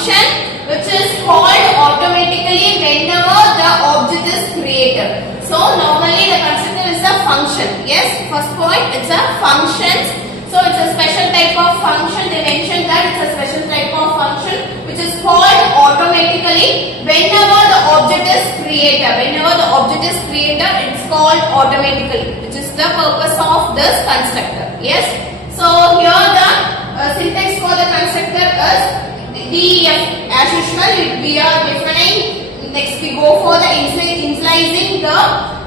function which is called automatically whenever the object is created. So normally the constructor is a function. Yes, first point, it's a function. So it's a special type of function. They mentioned that it's a special type of function which is called automatically whenever the object is created. Whenever the object is created, it's called automatically, which is the purpose of this constructor. Yes. So here the syntax for the constructor is DEF. As usual, we are defining. Next we go for the initializing the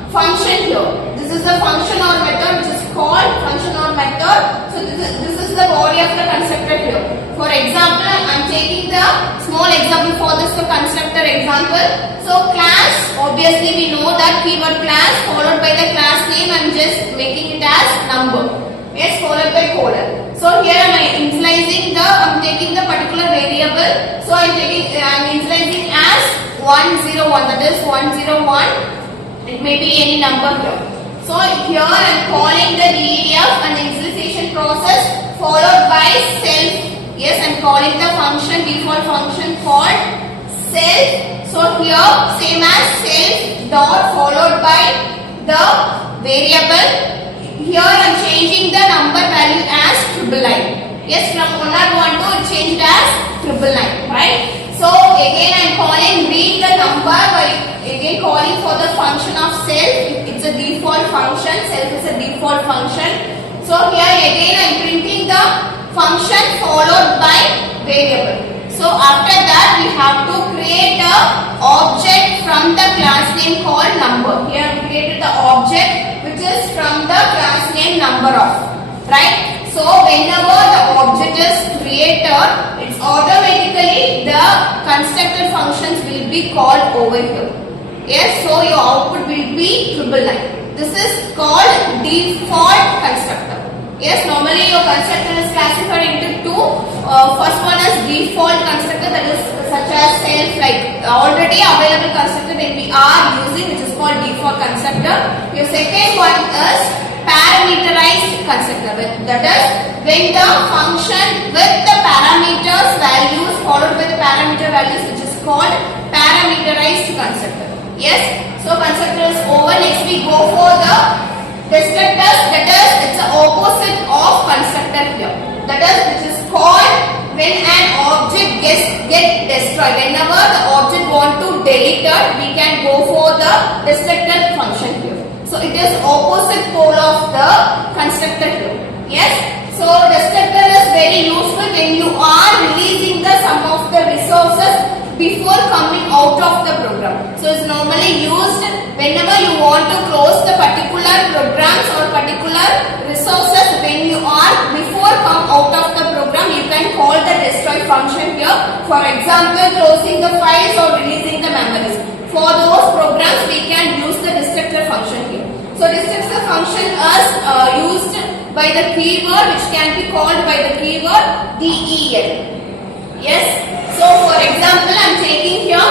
function here. This is the function or method which is called function or method. So this is the body of the constructor here. For example, I am taking the small example for this constructor example. So class, obviously we know that keyword class followed by the class name. I am just making it as number. Yes, followed by colon. So here I am initializing taking the particular variable. So I am initializing as 101. That is 101. It may be any number here. So here I am calling the DEF and initialization process followed by self. Yes, I am calling the function, default function called self. So here same as self dot followed by the variable. Here I am changing the number value as 999. Yes, from 101 to it changed as 999. Right? So again I am calling read the number by again calling for the function of self. It's a default function. Self is a default function. So here again I am printing the function followed by variable. So after that we have to create a object from the class name called number. Here I created the object which is from the class name number of. Right? So whenever the object is created, it's automatically the constructor functions will be called over here. Yes, so your output will be 999. This is called default constructor. Yes, normally your constructor is classified into two. First one is default constructor, that is such as self, like already available constructor that we are using, which is called default constructor. Your second one is parameterized constructor. That is when the function with the parameters values followed by the parameter values, which is called parameterized constructor. Yes, so constructor is over. Next we go for the destructors. That is it's the opposite of constructor here. That is which is called when an object get destroyed. Whenever the object want to delete it, we can go for the destructor function here. So it is opposite pole of the constructor here. Yes. So destructor is very useful when you are releasing the some of the resources before coming out of the program. So it's normally used whenever you want to close the particular programs or particular resources. When you are before come out of the program, you can call the destroy function here. For example, closing the files or releasing the memories. For those programs, we can use the destructor function here. So destructor function is used by the keyword which can be called by the keyword del. Yes. So for example, I am taking here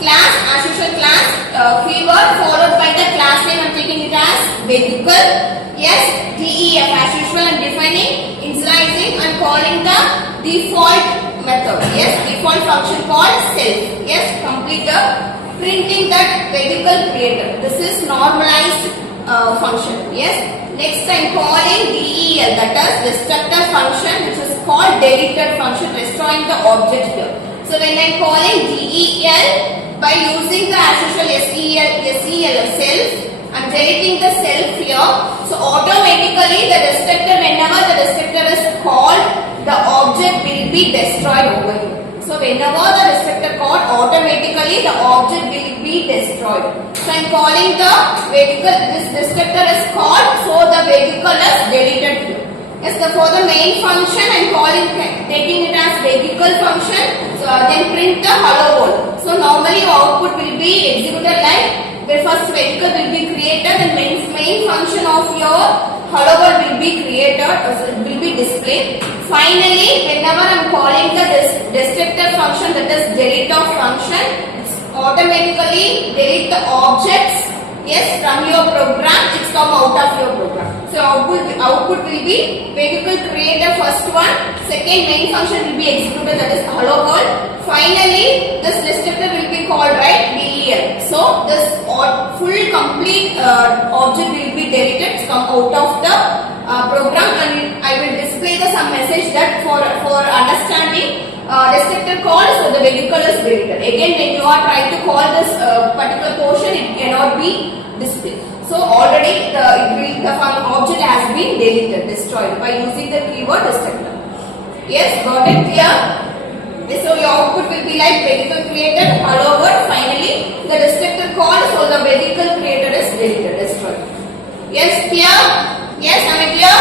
class, as usual class keyword followed by the class name. I am taking it as vehicle. Yes, DEF as usual I am defining, initializing and calling the default method. Yes, default function called self. Yes, complete the printing that vehicle creator. This is normalized function. Yes. Next I am calling DEL, that is destructor function, which is called deleted function, destroying the object here. So when I am calling DEL by using the as usual SEL self, I am deleting the self here. So automatically the destructor, whenever the destructor is called, the object will be destroyed over here. So whenever the destructor called, automatically the object will be destroyed. So I am calling the vehicle, this destructor is called, so the vehicle is deleted here. Yes, for the main function I am calling, taking it as vehicle function. So then print the hello world. So normally your output will be executed like the first vehicle will be created and main function of your hello world will be created, so it will be displayed. Finally, whenever I am calling the destructor function, that is delete of function, it's automatically delete the objects Yes, from your program, it's come out of your program. So output will be vehicle creator first one, second main function will be executed, that is hello world. Finally, this destructor will be called, right, del. So this full complete object will be deleted, come out of the program, and I will display some message that for understanding destructor call, so the vehicle is deleted. Again, when you are trying to call this particular portion, it cannot be displayed. So already the object has been deleted, destroyed by using the keyword destructor. Yes, got it clear? So your output will be like vehicle created, hello world. Finally, the destructor called, so the vehicle created is deleted, destroyed. Yes, clear? Yes, am I clear?